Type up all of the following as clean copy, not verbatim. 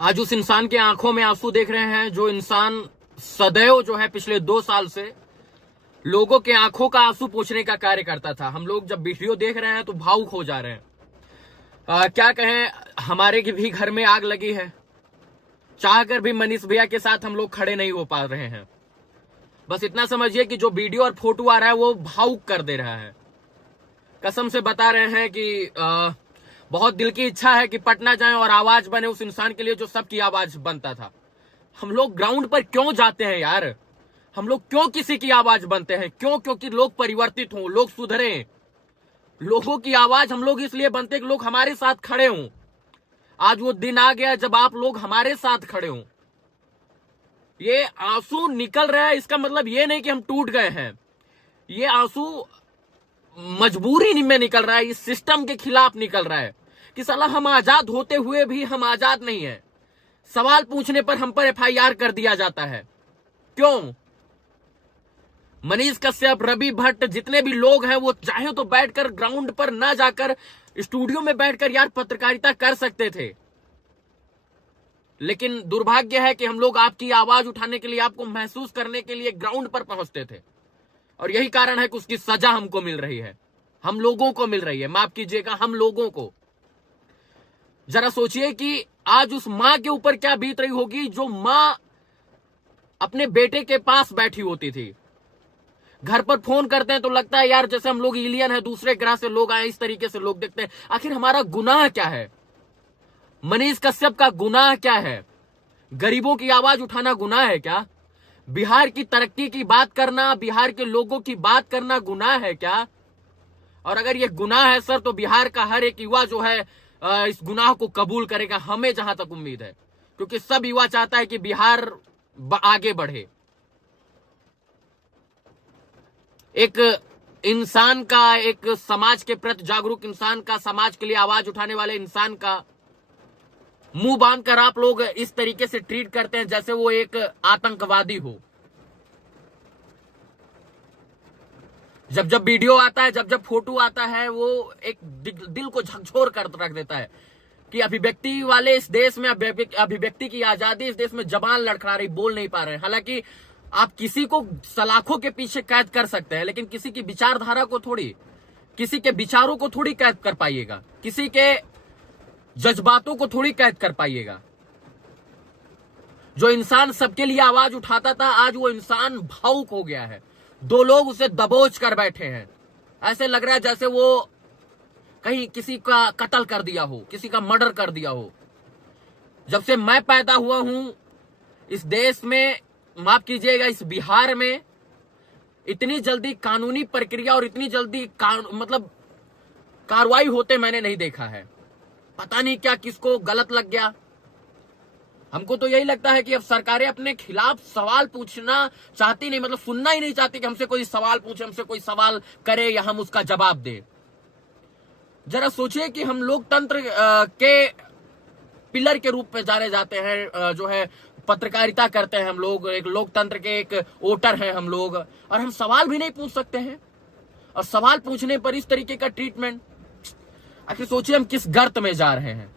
आज उस इंसान के आंखों में आंसू देख रहे हैं जो इंसान सदैव जो है पिछले 2 साल से लोगों के आंखों का आंसू पोंछने का कार्य करता था। हम लोग जब वीडियो देख रहे हैं तो भावुक हो जा रहे हैं। क्या कहें, हमारे की भी घर में आग लगी है, चाहकर भी मनीष भैया के साथ हम लोग खड़े नहीं हो पा रहे हैं। बस इतना समझिए कि जो वीडियो और फोटो आ रहा है वो भावुक कर दे रहा है। कसम से बता रहे हैं कि बहुत दिल की इच्छा है कि पटना जाएं और आवाज बने उस इंसान के लिए जो सबकी आवाज बनता था। हम लोग ग्राउंड पर क्यों जाते हैं यार? हम लोग क्यों किसी की आवाज बनते हैं? क्यों? क्योंकि लोग परिवर्तित हों, लोग सुधरें। लोगों की आवाज हम लोग इसलिए बनते हैं कि लोग हमारे साथ खड़े हों। आज वो दिन आ गया जब आप लोग हमारे साथ खड़े हों। ये आंसू निकल रहा है, इसका मतलब ये नहीं कि हम टूट गए हैं। ये आंसू मजबूरी में निकल रहा है, इस सिस्टम के खिलाफ निकल रहा है कि साला हम आजाद होते हुए भी हम आजाद नहीं है। सवाल पूछने पर हम पर एफआईआर कर दिया जाता है। क्यों? मनीष कश्यप, रवि भट्ट, जितने भी लोग हैं वो चाहे तो बैठकर ग्राउंड पर ना जाकर स्टूडियो में बैठकर यार पत्रकारिता कर सकते थे। लेकिन दुर्भाग्य है कि हम लोग आपकी आवाज उठाने के लिए, आपको महसूस करने के लिए ग्राउंड पर पहुंचते थे। और यही कारण है कि उसकी सजा हमको मिल रही है, हम लोगों को मिल रही है। माफ कीजिएगा, हम लोगों को। जरा सोचिए कि आज उस मां के ऊपर क्या बीत रही होगी जो मां अपने बेटे के पास बैठी होती थी। घर पर फोन करते हैं तो लगता है यार जैसे हम लोग एलियन है, दूसरे ग्रह से लोग आए, इस तरीके से लोग देखते हैं। आखिर हमारा गुनाह क्या है? मनीष कश्यप का गुनाह क्या है? गरीबों की आवाज उठाना गुनाह है क्या? बिहार की तरक्की की बात करना, बिहार के लोगों की बात करना गुनाह है क्या? और अगर ये गुनाह है सर, तो बिहार का हर एक युवा जो है इस गुनाह को कबूल करेगा, हमें जहां तक उम्मीद है। क्योंकि सब युवा चाहता है कि बिहार आगे बढ़े। एक इंसान का, एक समाज के प्रति जागरूक इंसान का, समाज के लिए आवाज उठाने वाले इंसान का मुंह बांधकर आप लोग इस तरीके से ट्रीट करते हैं जैसे वो एक आतंकवादी हो। जब जब वीडियो आता है, जब जब फोटो आता है, वो एक दिल को झकझोर कर रख देता है कि अभिव्यक्ति वाले इस देश में, अभिव्यक्ति की आजादी इस देश में जबान लड़खड़ा रही, बोल नहीं पा रहे हैं। हालांकि आप किसी को सलाखों के पीछे कैद कर सकते हैं, लेकिन किसी की विचारधारा को थोड़ी, किसी के विचारों को थोड़ी कैद कर पाइएगा, किसी के जज्बातों को थोड़ी कैद कर पाइएगा। जो इंसान सबके लिए आवाज उठाता था, आज वो इंसान भावुक हो गया है। 2 लोग उसे दबोच कर बैठे हैं। ऐसे लग रहा है जैसे वो कहीं किसी का कत्ल कर दिया हो, किसी का मर्डर कर दिया हो। जब से मैं पैदा हुआ हूं इस देश में, माफ कीजिएगा, इस बिहार में इतनी जल्दी कानूनी प्रक्रिया और इतनी जल्दी मतलब कार्रवाई होते मैंने नहीं देखा है। पता नहीं क्या किसको गलत लग गया। हमको तो यही लगता है कि अब सरकारें अपने खिलाफ सवाल पूछना चाहती नहीं, मतलब सुनना ही नहीं चाहती कि हमसे कोई सवाल पूछे, हमसे कोई सवाल करे या हम उसका जवाब दें। जरा सोचिए कि हम लोकतंत्र के पिलर के रूप में जाने जाते हैं, जो है पत्रकारिता करते हैं हम लोग, एक लोकतंत्र के एक वोटर हैं हम लोग, और हम सवाल भी नहीं पूछ सकते हैं। और सवाल पूछने पर इस तरीके का ट्रीटमेंट। आखिर सोचिए हम किस गर्त में जा रहे हैं।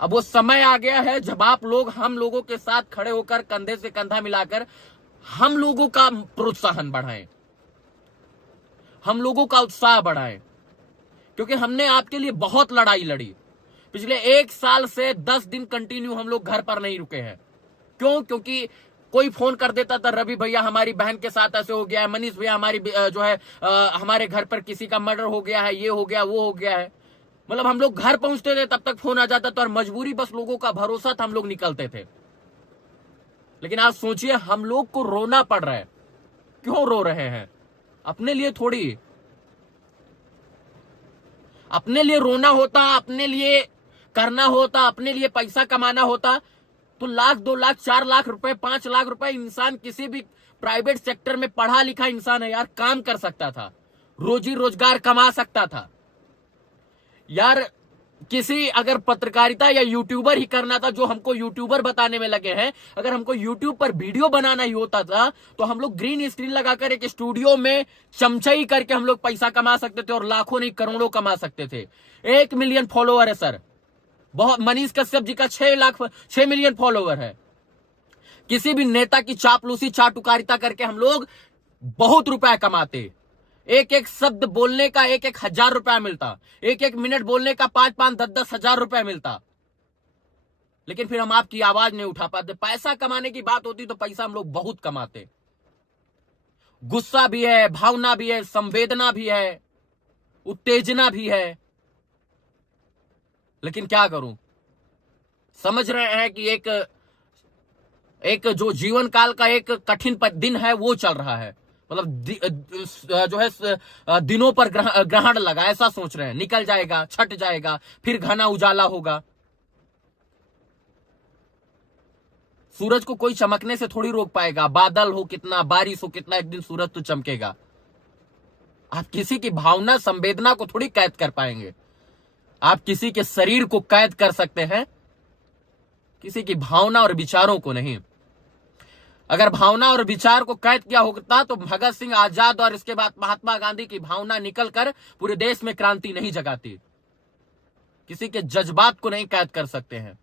अब वो समय आ गया है जब आप लोग हम लोगों के साथ खड़े होकर, कंधे से कंधा मिलाकर हम लोगों का प्रोत्साहन बढ़ाएं, हम लोगों का उत्साह बढ़ाएं। क्योंकि हमने आपके लिए बहुत लड़ाई लड़ी। पिछले 1 साल से 10 दिन कंटिन्यू हम लोग घर पर नहीं रुके हैं। क्यों? क्योंकि कोई फोन कर देता था, रवि भैया हमारी बहन के साथ ऐसे हो गया है, मनीष भैया हमारी जो है हमारे घर पर किसी का मर्डर हो गया है, ये हो गया, वो हो गया है। मतलब हम लोग घर पहुंचते थे तब तक फोन आ जाता था, और मजबूरी बस लोगों का भरोसा था, हम लोग निकलते थे। लेकिन आज सोचिए हम लोग को रोना पड़ रहा है। क्यों रो रहे हैं? अपने लिए थोड़ी। अपने लिए रोना होता, अपने लिए करना होता, अपने लिए पैसा कमाना होता तो 1 लाख, 2 लाख, 4 लाख रुपए, 5 लाख रुपए इंसान किसी भी प्राइवेट सेक्टर में पढ़ा लिखा इंसान है यार, काम कर सकता था, रोजी रोजगार कमा सकता था यार। किसी अगर पत्रकारिता या यूट्यूबर ही करना था, जो हमको यूट्यूबर बताने में लगे हैं, अगर हमको यूट्यूब पर वीडियो बनाना ही होता था तो हम लोग ग्रीन स्क्रीन लगाकर एक स्टूडियो में चमचाई करके हम लोग पैसा कमा सकते थे, और लाखों नहीं करोड़ों कमा सकते थे। 1 मिलियन फॉलोअर है सर, बहुत, मनीष कश्यप जी का 6 मिलियन फॉलोवर है। किसी भी नेता की चापलूसी चाटुकारिता करके हम लोग बहुत रुपया कमाते। एक एक शब्द बोलने का 1,000 रुपया मिलता, एक एक मिनट बोलने का 5-5, 10-10 हजार रुपया मिलता। लेकिन फिर हम आपकी आवाज नहीं उठा पाते। पैसा कमाने की बात होती तो पैसा हम लोग बहुत कमाते। गुस्सा भी है, भावना भी है, संवेदना भी है, उत्तेजना भी है। लेकिन क्या करूं, समझ रहे हैं कि एक जो जीवन काल का एक कठिन दिन है वो चल रहा है। मतलब जो है दिनों पर ग्रहण लगा, ऐसा सोच रहे हैं। निकल जाएगा, छट जाएगा, फिर घना उजाला होगा। सूरज को कोई चमकने से थोड़ी रोक पाएगा। बादल हो कितना, बारिश हो कितना, एक दिन सूरज तो चमकेगा। आप किसी की भावना संवेदना को थोड़ी कैद कर पाएंगे। आप किसी के शरीर को कैद कर सकते हैं, किसी की भावना और विचारों को नहीं। अगर भावना और विचार को कैद किया होता तो भगत सिंह, आजाद और इसके बाद महात्मा गांधी की भावना निकलकर पूरे देश में क्रांति नहीं जगाती। किसी के जज्बात को नहीं कैद कर सकते हैं।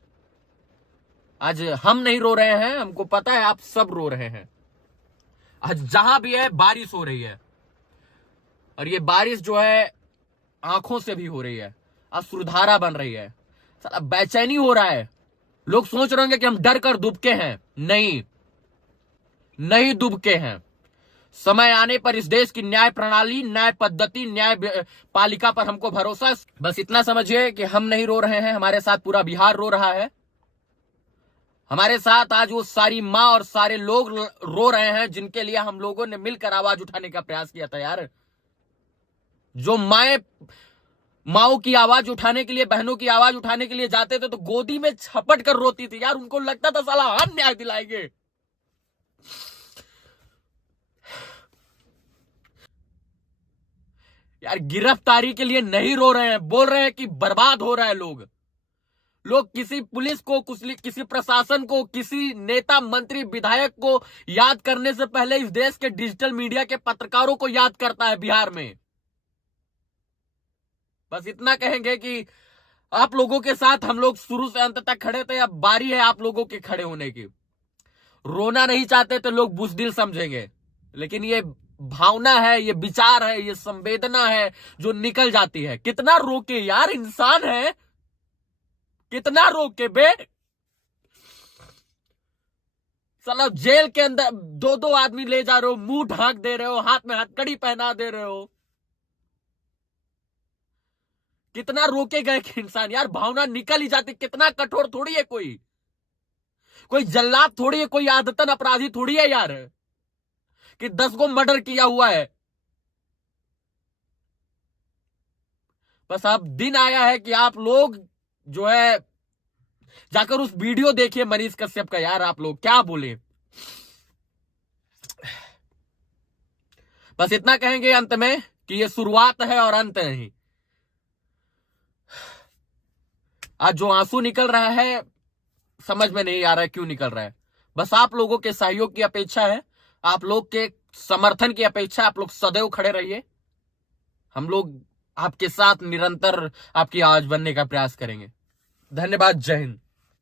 आज हम नहीं रो रहे हैं, हमको पता है आप सब रो रहे हैं। आज जहां भी है बारिश हो रही है, और ये बारिश जो है आंखों से भी हो रही है, अश्रुधारा बन रही है। साला बेचैनी हो रहा है। लोग सोच रहे होंगे कि हम डर कर दुबके हैं। नहीं दुबके हैं। समय आने पर इस देश की न्याय प्रणाली, न्याय पद्धति, न्याय पालिका पर हमको भरोसा है। बस इतना समझिए कि हम नहीं रो रहे हैं, हमारे साथ पूरा बिहार रो रहा है। हमारे साथ आज वो सारी माँ और सारे लोग रो रहे हैं जिनके लिए हम लोगों ने मिलकर आवाज उठाने का प्रयास किया था। यार, जो माओ की आवाज उठाने के लिए, बहनों की आवाज उठाने के लिए जाते थे तो गोदी में झपट कर रोती थी। यार, उनको लगता था साला हम न्याय दिलाएंगे। यार, गिरफ्तारी के लिए नहीं रो रहे हैं, बोल रहे हैं कि बर्बाद हो रहा है लोग। किसी पुलिस को, किसी प्रशासन को, किसी नेता, मंत्री, विधायक को याद करने से पहले इस देश के डिजिटल मीडिया के पत्रकारों को याद करता है बिहार में। बस इतना कहेंगे कि आप लोगों के साथ हम लोग शुरू से अंत तक खड़े थे, अब बारी है आप लोगों के खड़े होने की। रोना नहीं चाहते तो लोग बुज़दिल समझेंगे, लेकिन ये भावना है, ये विचार है, ये संवेदना है जो निकल जाती है। कितना रोके यार, इंसान है, कितना रोके बे। साला जेल के अंदर 2-2 आदमी ले जा रहे हो, मुंह ढांक दे रहे हो, हाथ में हथकड़ी पहना दे रहे हो। कितना रोकेगा एक इंसान यार, भावना निकल ही जाती। कितना कठोर थोड़ी है कोई जल्लाद थोड़ी है, कोई आदतन अपराधी थोड़ी है यार कि 10 गो मर्डर किया हुआ है। बस अब दिन आया है कि आप लोग जो है जाकर उस वीडियो देखिए मनीष कश्यप का। यार, आप लोग क्या बोले। बस इतना कहेंगे अंत में कि ये शुरुआत है और अंत नहीं। आज जो आंसू निकल रहा है समझ में नहीं आ रहा है क्यों निकल रहा है। बस आप लोगों के सहयोग की अपेक्षा है, आप लोग के समर्थन की अपेक्षा। आप लोग सदैव खड़े रहिए, हम लोग आपके साथ निरंतर आपकी आवाज बनने का प्रयास करेंगे। धन्यवाद। जय हिंद।